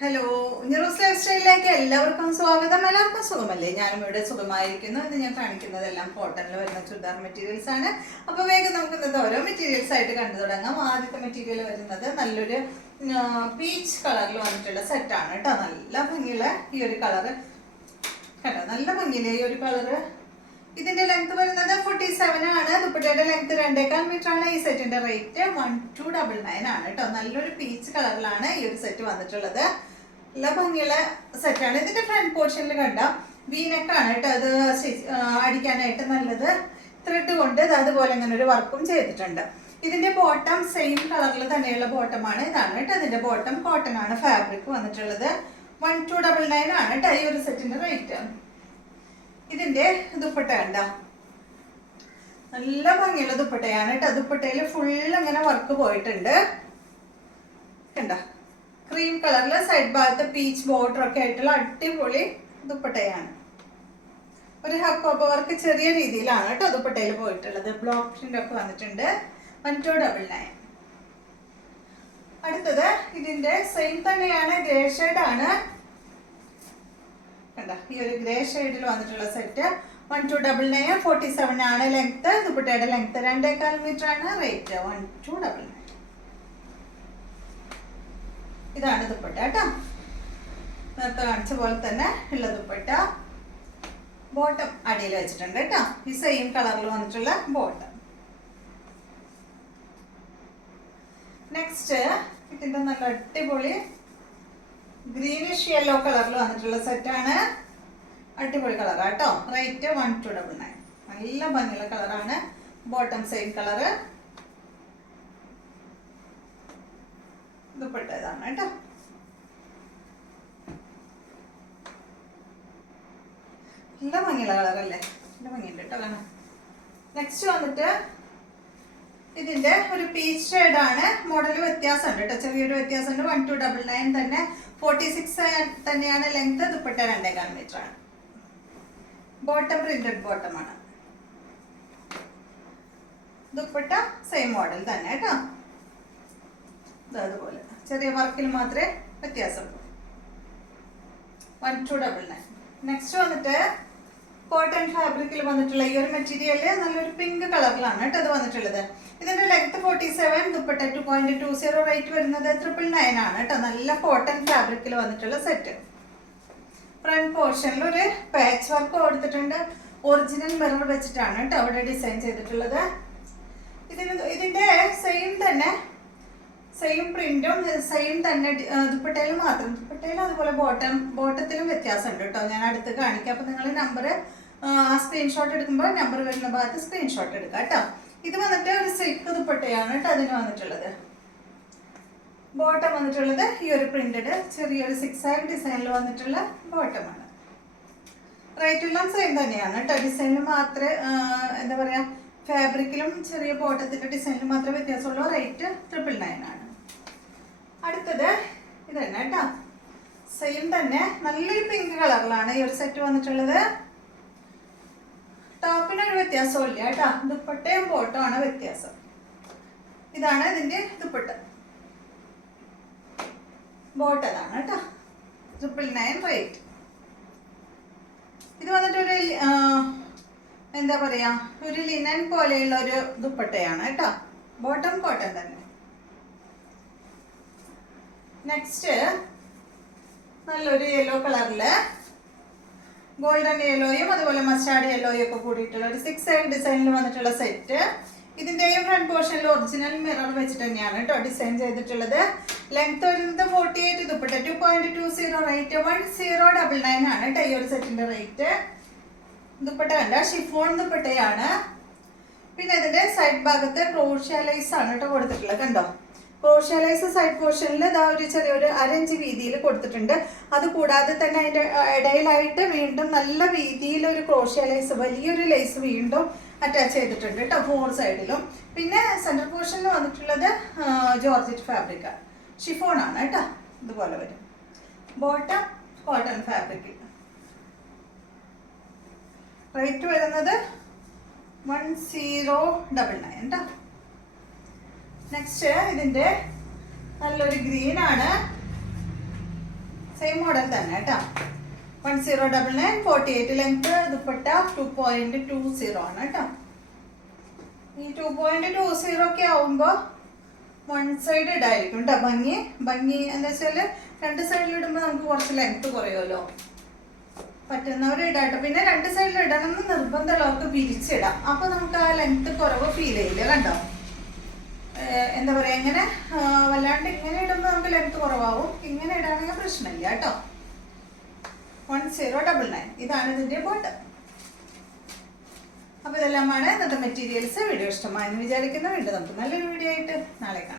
Hello, news life സ്റ്റൈലിലേക്ക് എല്ലാവർക്കും സ്വാഗതം. എല്ലാവർക്കും സുഖമല്ലേ? ഞാനും ഇവിടെ സുഖമായിരിക്കുന്നു. ഇന്ന് ഞാൻ കാണിക്കുന്നതെല്ലാം കോട്ടണിൽ വരുന്ന ചുരിദാർ മെറ്റീരിയൽസ് ആണ്. അപ്പോൾ വേഗം നമുക്ക് ഇന്നത്തെ ഓരോ മെറ്റീരിയൽസ് ആയിട്ട് കണ്ടു തുടങ്ങാം. ആദ്യത്തെ മെറ്റീരിയൽ വരുന്നത് നല്ലൊരു പീച്ച് കളറിൽ വന്നിട്ടുള്ള സെറ്റാണ് കേട്ടോ. നല്ല ഭംഗിയുള്ള ഈ ഒരു കളറ് കേട്ടോ, നല്ല ഭംഗിയില്ലേ ഈ ഒരു കളറ്. ഇതിന്റെ ലെങ്ത് വരുന്നത് 47 ആണ്. ദുപ്പട്ടയുടെ ലെങ്ത് 2.25 മീറ്റർ ആണ്. ഈ സെറ്റിന്റെ റേറ്റ് 1299 ആണ് കേട്ടോ. നല്ലൊരു പീച്ച് കളറിലാണ് ഈ ഒരു സെറ്റ് വന്നിട്ടുള്ളത്. നല്ല ഭംഗിയുള്ള സെറ്റാണ്. ഇതിന്റെ ഫ്രണ്ട് പോർഷനിൽ കണ്ട വീനെക്കാണ് കേട്ടോ. അത് അടിക്കാനായിട്ട് നല്ലത് ത്രെഡ് കൊണ്ട് അതുപോലെ ഇങ്ങനെ ഒരു വർക്കും ചെയ്തിട്ടുണ്ട്. ഇതിന്റെ ബോട്ടം സെയിം കളറിൽ തന്നെയുള്ള ബോട്ടമാണ്. ഇതാണ് കേട്ടോ ഇതിന്റെ ബോട്ടം. കോട്ടൺ ആണ് ഫാബ്രിക് വന്നിട്ടുള്ളത്. 1299 ആണ് കേട്ടോ ഈ ഒരു സെറ്റിന്റെ റേറ്റ്. ഇതിന്റെ ദുപ്പട്ട കണ്ട നല്ല ഭംഗിയുള്ള ദുപ്പട്ടയാണ് കേട്ടോ. ദുപ്പട്ടയിൽ ഫുൾ ഇങ്ങനെ വർക്ക് പോയിട്ടുണ്ട് കണ്ട. ക്രീം കളറിൽ സൈഡ് ഭാഗത്ത് പീച്ച് ബോർഡർ ഒക്കെ ആയിട്ടുള്ള അടിപൊളി ദുപ്പട്ടയാണ്. ഒരു ഹക്കോപ്പ വർക്ക് ചെറിയ രീതിയിലാണ് കേട്ടോ ദുപ്പട്ടയിൽ പോയിട്ടുള്ളത്. ബ്ലോക്ക് പ്രിന്റ് ഒക്കെ വന്നിട്ടുണ്ട്. 1299. അടുത്തത് ഇതിന്റെ സെയിം തന്നെയാണ്, ഗ്രേ ഷെയ്ഡ് ആണ് കണ്ട. ഈ ഒരു ഗ്രേ ഷെയ്ഡിൽ വന്നിട്ടുള്ള സെറ്റ് 1299. 47 ആണ് ലെങ്ത്. ദുപ്പട്ടയുടെ ലെങ്ത് 2.25 മീറ്റർ ആണ്. റേറ്റ് 1299. ഇതാണ് ദുപ്പട്ട കേട്ടോ. നേരത്തെ കാണിച്ച പോലെ തന്നെ ഉള്ള ദുപ്പട്ട. ബോട്ടം അടിയിൽ വെച്ചിട്ടുണ്ട് കേട്ടോ. ഈ സെയിം കളറിൽ വന്നിട്ടുള്ള ബോട്ടം. നെക്സ്റ്റ് ഇതിന്റെ നല്ല അടിപൊളി ഗ്രീനിഷ് യെല്ലോ കളറിൽ വന്നിട്ടുള്ള സെറ്റാണ്. അടിപൊളി കളറാണ് കേട്ടോ. റേറ്റ് 1299. നല്ല ഭംഗിയുള്ള കളറാണ്. Bottom same colour. ദുപ്പട്ട ഇതാണ് കേട്ടോ. നല്ല ഭംഗിയുള്ള കളറല്ലേ? നല്ല ഭംഗിയുണ്ട് കേട്ടോ കാണാൻ. നെക്സ്റ്റ് വന്നിട്ട് ഇതിന്റെ ഒരു പീച്ച് ഷെയ്ഡ് ആണ്. മോഡൽ വ്യത്യാസമുണ്ട് കേട്ടോ, ചെറിയൊരു വ്യത്യാസമുണ്ട്. 1299 തന്നെ. 46 തന്നെയാണ് ലെങ്ത്. ദുപ്പട്ട 2.25 മീറ്റർ ആണ്. ബോട്ടം പ്രിന്റഡ് ബോട്ടം ആണ്. ദുപ്പട്ട സെയിം മോഡൽ തന്നെ കേട്ടോ. അതുപോലെ ചെറിയ വർക്കിൽ മാത്രമേ വ്യത്യാസമുള്ളൂ. 1299. നെക്സ്റ്റ് വന്നിട്ട് കോട്ടൺ ഫാബ്രിക്കിൽ വന്നിട്ടുള്ള ഈ ഒരു മെറ്റീരിയൽ നല്ലൊരു പിങ്ക് കളറിലാണ് കേട്ടോ ഇത് വന്നിട്ടുള്ളത്. ഇതിന്റെ ലെങ്ത് 47, ദുപ്പട്ട 2.20. റേറ്റ് വരുന്നത് 999 ആണ് കേട്ടോ. നല്ല കോട്ടൺ ഫാബ്രിക്കിൽ വന്നിട്ടുള്ള സെറ്റ്. ഫ്രണ്ട് പോർഷനിൽ ഒരു പാച്ച് വർക്ക് കൊടുത്തിട്ടുണ്ട്. ഒറിജിനൽ മിറർ വെച്ചിട്ടാണ് കേട്ടോ അവിടെ ഡിസൈൻ ചെയ്തിട്ടുള്ളത്. ഇതിന്റെ സെയിം തന്നെ, സെയിം പ്രിന്റും സെയിം തന്നെ ദുപ്പട്ടയിൽ മാത്രം. ദുപ്പട്ടയിൽ അതുപോലെ ബോട്ടത്തിലും വ്യത്യാസമുണ്ട് കേട്ടോ. ഞാൻ അടുത്ത് കാണിക്കാം. അപ്പൊ നിങ്ങൾ നമ്പർ സ്ക്രീൻഷോട്ട് എടുക്കുമ്പോൾ നമ്പർ വരുന്ന ഭാഗത്ത് സ്ക്രീൻഷോട്ട് എടുക്കാം കേട്ടോ. ഇത് വന്നിട്ട് ഒരു സിൽക്ക് ദുപ്പട്ടയാണ് കേട്ടോ അതിന് വന്നിട്ടുള്ളത്. ബോട്ടം വന്നിട്ടുള്ളത് ഈ ഒരു പ്രിന്റഡ് ചെറിയൊരു 6 ഡിസൈനിൽ വന്നിട്ടുള്ള ബോട്ടമാണ്. റേറ്റ് എല്ലാം സെയിം തന്നെയാണ് കേട്ടോ. ഡിസൈനിൽ മാത്രമേ എന്താ പറയാ, ഫാബ്രിക്കിലും ചെറിയ ബോട്ടത്തിന്റെ ഡിസൈനിലും മാത്രമേ വ്യത്യാസമുള്ളൂ. റേറ്റ് 999 ആണ്. അടുത്തത് ഇത് തന്നെ കേട്ടോ. സെയിം തന്നെ നല്ലൊരു പിങ്ക് കളറിലാണ് ഈ ഒരു സെറ്റ് വന്നിട്ടുള്ളത്. ടോപ്പിനൊരു വ്യത്യാസവും ഇല്ല കേട്ടോ. ദുപ്പട്ടയും ബോട്ടവും ആണ് വ്യത്യാസം. ഇതാണ് ഇതിന്റെ ദുപ്പട്ട. ബോട്ടതാണ് കേട്ടോ. 999 റേറ്റ്. ഇത് വന്നിട്ട് ഒരു എന്താ പറയാ, ഒരു ലിനൻ പോലെയുള്ള ഒരു ദുപ്പട്ടയാണ് കേട്ടോ. ബോട്ടം കോട്ടൺ തന്നെ. നെക്സ്റ്റ് നല്ലൊരു യെല്ലോ കളറില് ഗോൾഡൻ യെല്ലോയും അതുപോലെ മസ്റ്റാർഡ് യെല്ലോയും ഒക്കെ കൂടിയിട്ടുള്ള ഒരു 6 ഡിസൈനിൽ വന്നിട്ടുള്ള സെറ്റ്. ഇതിന്റെയും ഫ്രണ്ട് പോർഷനിൽ ഒറിജിനൽ മിറർ വെച്ചിട്ട് തന്നെയാണ് കേട്ടോ ഡിസൈൻ ചെയ്തിട്ടുള്ളത്. ലെങ്ത് വരുന്നത് 48, ദുപ്പട്ട 2.20. റേറ്റ് 1099 ആണ് കേട്ടോ ഈ ഒരു സെറ്റിന്റെ റേറ്റ്. ദുപ്പട്ട കണ്ട ഷിഫോൺ ദുപ്പട്ടയാണ്. പിന്നെ ഇതിന്റെ സൈഡ് ഭാഗത്ത് ക്രോഷ്യ ലൈസ് ആണ് കേട്ടോ കൊടുത്തിട്ടുള്ളത്. കണ്ടോ, ക്രോഷ്യ ലൈസ് സൈഡ് പോർഷനിൽ ഇതാ ഒരു ചെറിയൊരു 1 ഇഞ്ച് വീതിയിൽ കൊടുത്തിട്ടുണ്ട്. അത് കൂടാതെ തന്നെ അതിന്റെ ഇടയിലായിട്ട് വീണ്ടും നല്ല വീതിയിൽ ഒരു ക്രോഷ്യ ലൈസ്, വലിയൊരു ലൈസ് വീണ്ടും അറ്റാച്ച് ചെയ്തിട്ടുണ്ട് കേട്ടോ 4 സൈഡിലും. പിന്നെ സെന്റർ പോർഷനിൽ വന്നിട്ടുള്ളത് ജോർജറ്റ് ഫാബ്രിക് ഷിഫോൺ ആണ് കേട്ടോ. ഇതുപോലെ വരും. Bottom cotton fabric. റേറ്റ് വരുന്നത് 1099 കേട്ടോ. നെക്സ്റ്റ് ഇതിന്റെ നല്ലൊരു ഗ്രീൻ ആണ്. സെയിം മോഡൽ തന്നെ കേട്ടോ. 1099, 48 ലെങ്ത്. ദുപ്പട്ട 2.20 ആണ് കേട്ടോ. ഈ 2.20 ഒക്കെ ആവുമ്പോൾ വൺ സൈഡ് ഇടായിരിക്കും കേട്ടോ ഭംഗി എന്താ വെച്ചാൽ രണ്ട് സൈഡിൽ ഇടുമ്പോൾ നമുക്ക് കുറച്ച് ലെങ്ത് കുറയുമല്ലോ. പറ്റുന്നവർ ഇടാട്ടോ. പിന്നെ രണ്ട് സൈഡിൽ ഇടണം എന്ന് നിർബന്ധമുള്ളവർക്ക് പിരിച്ചിടാം. അപ്പൊ നമുക്ക് ആ ലെങ്ത് കുറവ് ഫീൽ ചെയ്യില്ല. കണ്ടോ, എന്താ പറയാ, ഇങ്ങനെ വല്ലാണ്ട് ഇങ്ങനെ ഇടുമ്പോൾ നമുക്ക് ലെങ്ത് കുറവാകും. ഇങ്ങനെ ഇടാണെങ്കിൽ പ്രശ്നമില്ല കേട്ടോ. 1099 ഇതാണ് ഇതിന്റെ ബോട്ടം. അപ്പൊ ഇതെല്ലാമാണ് ഇന്നത്തെ മെറ്റീരിയൽസ്. വീഡിയോ ഇഷ്ടമായെന്ന് വിചാരിക്കുന്നു. വീണ്ടും നമുക്ക് നല്ലൊരു വീഡിയോ ആയിട്ട് നാളെ കാണാം.